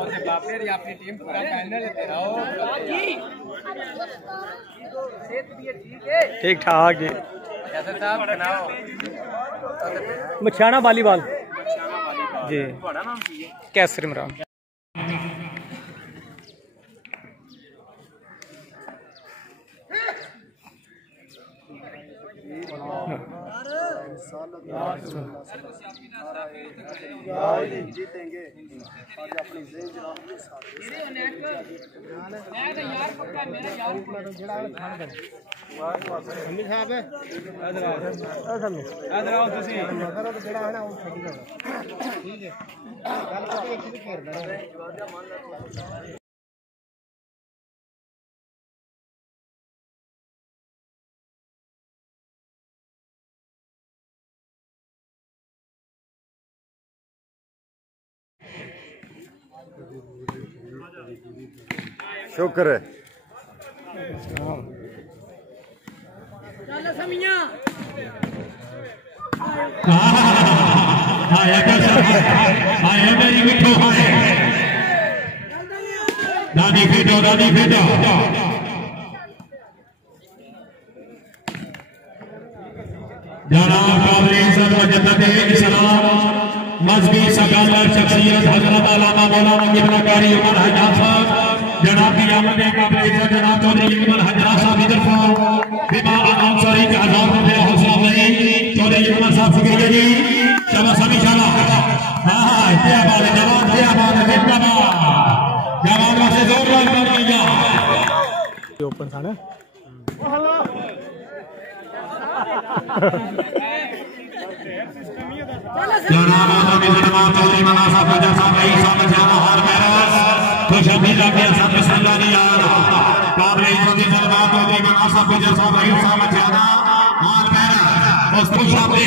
अपनी टीम पूरा फाइनल ठीक ठाक जी। मछाना वालीबॉल जी। कैसर इमरान। जीतेंगे आज अपनी शुक्र है। दादी फेटो जनाब काबिल इज्जत इस्लाम मजहबी सकालत शख्सियत हजरत अल्लामा मौलाना किबला कारी उमर हजाज साहब जनाब की आमद काबिल इज्जत जनाब चौधरी इकमल हजरा साहब की तरफ बिमा अंसारी के 1000 रुपए हौसला अफजाई चौधरी इकमल साहब शुक्रिया जी। शाबाश सभी शाबाश। हां क्या बात है जवान, क्या बात है जिंदाबाद। जवान से जोरदार तालियां। ओपन था ना जनाब आदमी जनाब चौधरी मनासा फजर साहब रही साहब जाना हर मेरा खुशबी लगे सब सल्लल्लाहु अलैहि काबिल इज्जत जनाब चौधरी मनासा फजर साहब रही साहब जाना हर मेरा उस खुशबी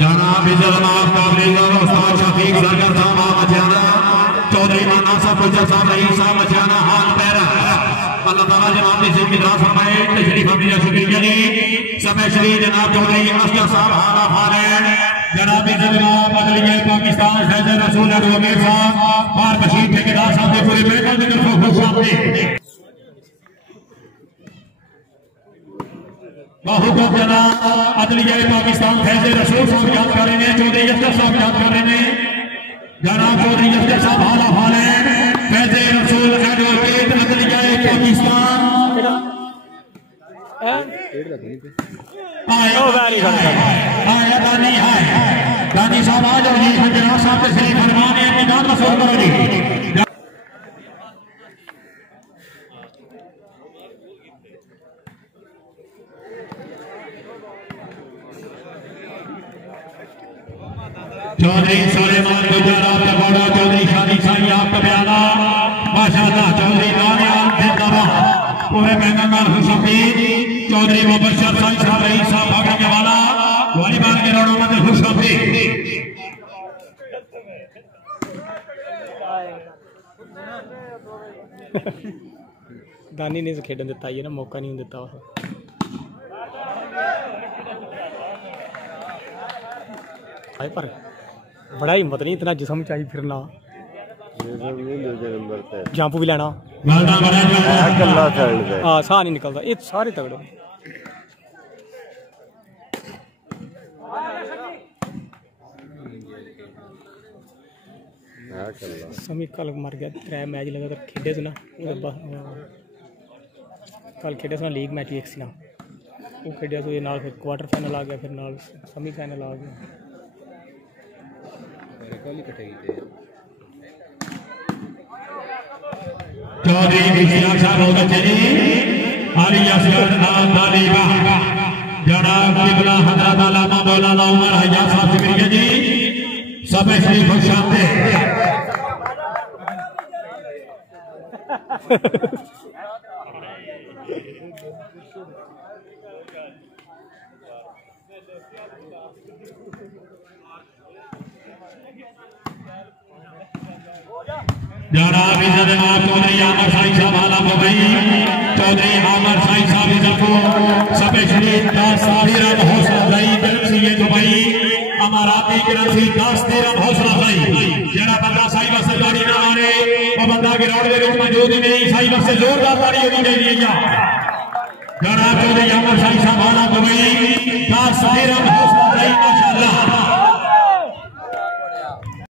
जनाब जनाब काबिल उस्ताद शफीक सरगर साहब मचाना चौधरी मनासा फजर साहब रही साहब मचाना हाल पैरा अल्लाह ताला जनाब ने जिम्मेदार फरमाए तशरीफ अमरिया शुक्रिया जी। समय श्री जनाब चौधरी असगर साहब हाल फारेन जनाब जनाब अदलिया पाकिस्तान फैज़ रसूल अमीर साहब बार बशीर ठेकेदार साहब के पूरे महकमे की तरफ खुशामदीद। बहुत जनाब अदलिया पाकिस्तान फैज़ रसूल साहब याद कर रहे हैं, चौधरी असगर साहब याद कर रहे हैं जनाब चौधरी असगर साहब हाला फारेन फैज़ रसूल एडवोकेट अदलिया पाकिस्तान दानी साहब आज और जी जनाब साहब तशरीफ फरमाने निगाह रसूल करो जी। चौधरी सुलेमान गुजारा तबाड़ा चौधरी शादी साई आपका बयाना माशाअल्लाह चौधरी नानियाल जिंदाबाद पूरे मैदान खुशबी चौधरी मुबशर साई साहब रही साहब भागने वाला वॉलीबॉल के रोडों में खुशबी दानी ने खेडन दिता है ना मौका नहीं दिता पर बड़ा हिम्मत नहीं इतना जिसम चाहिए फिरना जंप भी लेना हाँ साह नहीं निकलता ये सारे तगड़े समी कल मर गया 3 मैच लगातार खेडे थे ना कल खेडे थे ना लीग मैच एक सी ना वो खेडिया तो ये नाल फिर क्वार्टर फाइनल आ गया फिर नाल सेमी फाइनल आ गया चौधरी इस्लाम साहब बहुत अच्छे जी अली असगर तालिबा जनाब किबला हजरत अल्लामा मौलाना उमर हजाज साहब शुक्रिया जी। सब शरीफ खुशामदीद। Yeah. जनाब इज्जत जनाब चौधरी आमर साई साहब आला दुबई चौधरी आमर साई साहब इज्जत को स्पेशली 10 13 हौसला अफजाई करसी दुबई अमाराती करसी 10 13 हौसला अफजाई जरा बंदा साई बस सरकारी ना मारे वो बंदा ग्राउंड के विच मौजूद ही नहीं साई बस से जोरदार ताली होनी चाहिए जनाब चौधरी आमर साई साहब आला दुबई